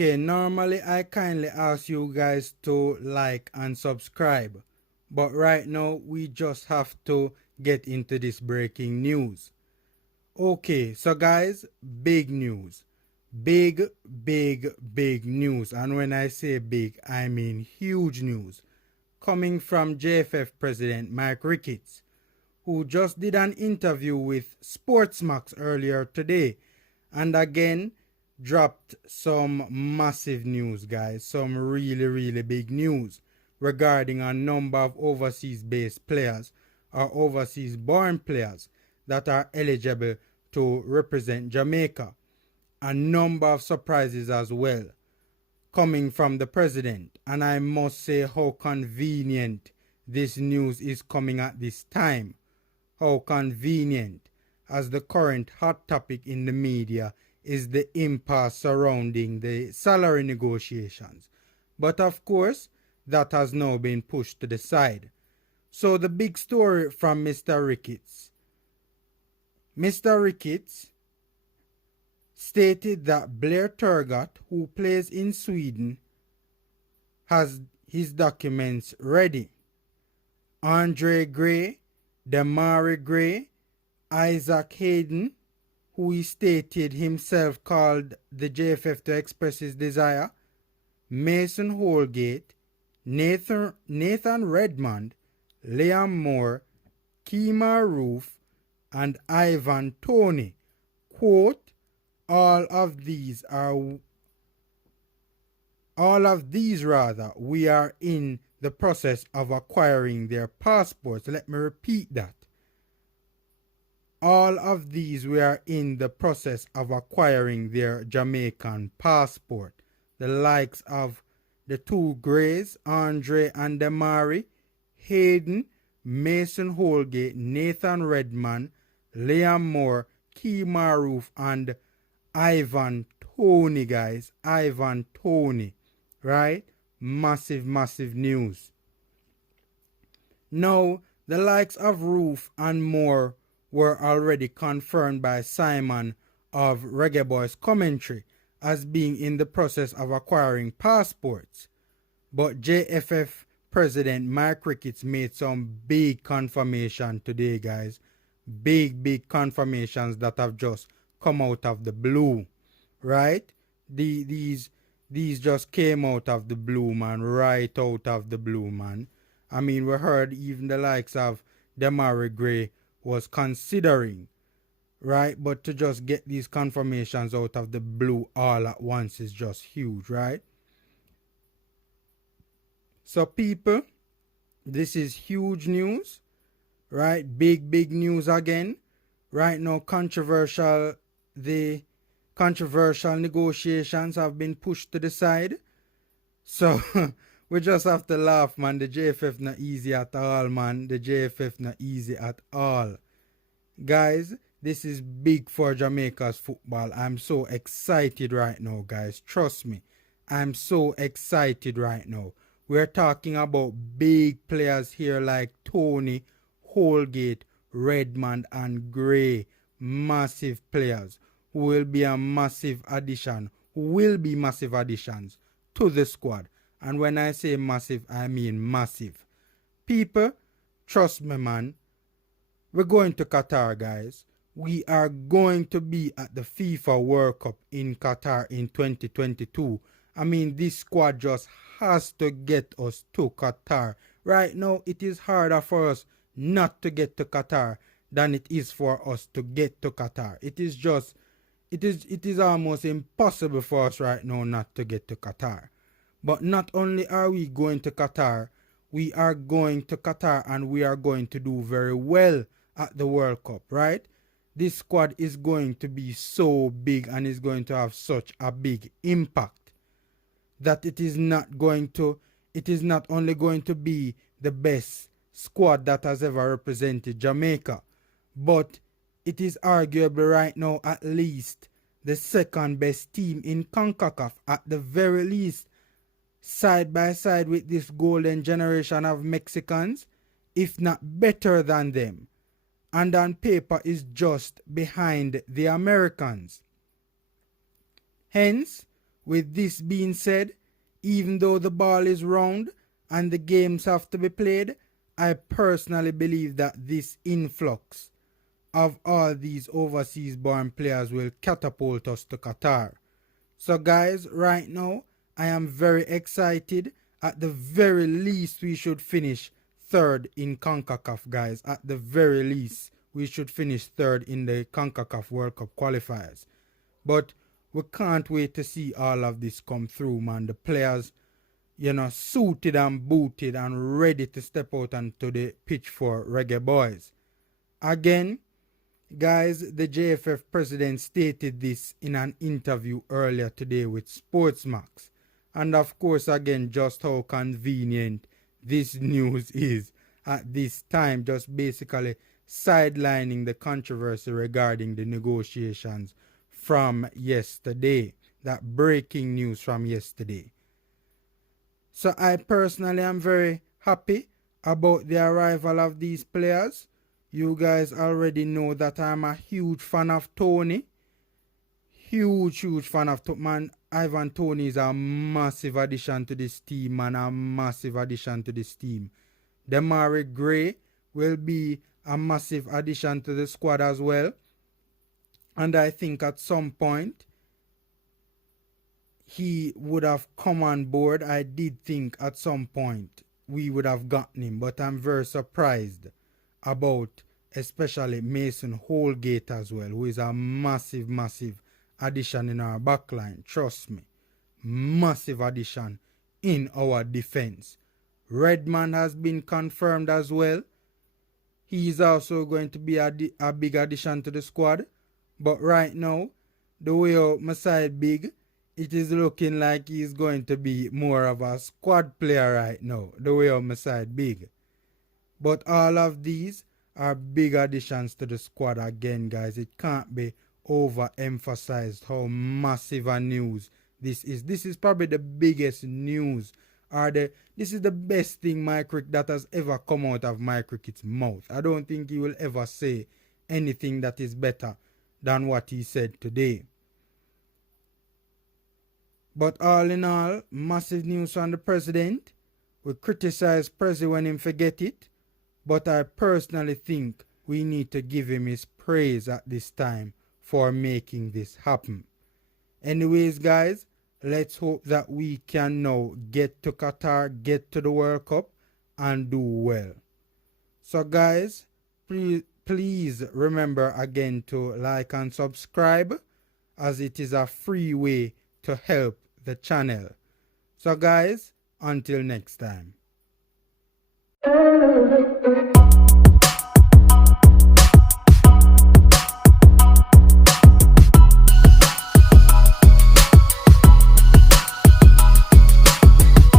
Okay, normally I kindly ask you guys to like and subscribe, but right now we just have to get into this breaking news. Okay, so guys, big news. Big, big news. And when I say big, I mean huge news. Coming from JFF President Mike Ricketts, who just did an interview with Sportsmax earlier today. And again, dropped some massive news, guys. Some really big news regarding a number of overseas based players or overseas born players that are eligible to represent Jamaica. A number of surprises as well coming from the president. And I must say how convenient this news is coming at this time. How convenient, as the current hot topic in the media is the impasse surrounding the salary negotiations. But of course, that has now been pushed to the side. So the big story from Mr. Ricketts. Mr. Ricketts stated that Blair Turgott, who plays in Sweden, has his documents ready. Andre Gray, Demarai Gray, Isaac Hayden, who he stated himself called the JFF to express his desire, Mason Holgate, Nathan Redmond, Liam Moore, Kemar Roofe, and Ivan Toney. Quote, all of these we are in the process of acquiring their passports. Let me repeat that. All of these we are in the process of acquiring their Jamaican passport. The likes of the two Grays, Andre and Demarai, Hayden, Mason Holgate, Nathan Redmond, Liam Moore, Kemar Roofe, and Ivan Toney, guys. Ivan Toney. Right? Massive news. Now, the likes of Roofe and Moore were already confirmed by Simon of Reggae Boys Commentary as being in the process of acquiring passports. But JFF President Mike Ricketts made some big confirmation today, guys. Big confirmations that have just come out of the blue. Right? These just came out of the blue, man. Right out of the blue, man. I mean, we heard even the likes of Demarai Gray was considering, right? But to just get these confirmations out of the blue all at once is just huge, right? So people, this is huge news, right? Big news again. Right now, the controversial negotiations have been pushed to the side. So we just have to laugh, man. The JFF not easy at all, man. The JFF not easy at all. Guys, this is big for Jamaica's football. I'm so excited right now, guys. Trust me. I'm so excited right now. We're talking about big players here like Toney, Holgate, Redmond, and Gray. Massive players who will be a massive addition, who will be massive additions to the squad. And when I say massive, I mean massive. People, trust me, man. We're going to Qatar, guys. We are going to be at the FIFA World Cup in Qatar in 2022. I mean, this squad just has to get us to Qatar. Right now, it is harder for us not to get to Qatar than it is for us to get to Qatar. It is almost impossible for us right now not to get to Qatar. But not only are we going to Qatar, we are going to Qatar and we are going to do very well at the World Cup, right? This squad is going to be so big and is going to have such a big impact that it is not only going to be the best squad that has ever represented Jamaica, but it is arguably right now at least the second best team in CONCACAF, at the very least, side by side with this golden generation of Mexicans, if not better than them. And on paper is just behind the Americans. Hence, with this being said, even though the ball is round and the games have to be played, I personally believe that this influx of all these overseas born players will catapult us to Qatar. So guys, right now, I am very excited. At the very least, we should finish third in CONCACAF, guys. At the very least, we should finish third in the CONCACAF World Cup qualifiers. But we can't wait to see all of this come through, man. The players, suited and booted and ready to step out onto the pitch for Reggae Boys. Again, guys, the JFF president stated this in an interview earlier today with Sportsmax. And of course, again, just how convenient this news is at this time, just basically sidelining the controversy regarding the negotiations from yesterday, that breaking news from yesterday. So I personally am very happy about the arrival of these players. You guys already know that I'm a huge fan of Toney. Huge fan of Toney. Man, Ivan Toney is a massive addition to this team, man. A massive addition to this team. Demarai Gray will be a massive addition to the squad as well. And I think at some point, he would have come on board. I did think at some point we would have gotten him. But I'm very surprised about especially Mason Holgate as well, who is a massive addition in our backline. Trust me. Massive addition in our defense. Redmond has been confirmed as well. He is also going to be a big addition to the squad. But right now, the way out my side big, it is looking like he's going to be more of a squad player right now. The way out my side big. But all of these are big additions to the squad again, guys. It can't be overemphasized how massive a news this is. This is probably the biggest news. This is the best thing that has ever come out of Mike Ricketts' mouth. I don't think he will ever say anything that is better than what he said today. But all in all, massive news from the president. We criticize Prezi when him forget it. But I personally think we need to give him his praise at this time for making this happen. Anyways, guys, let's hope that we can now get to Qatar, get to the World Cup, and do well. So, guys, please remember again to like and subscribe, as it is a free way to help the channel. So, guys, until next time.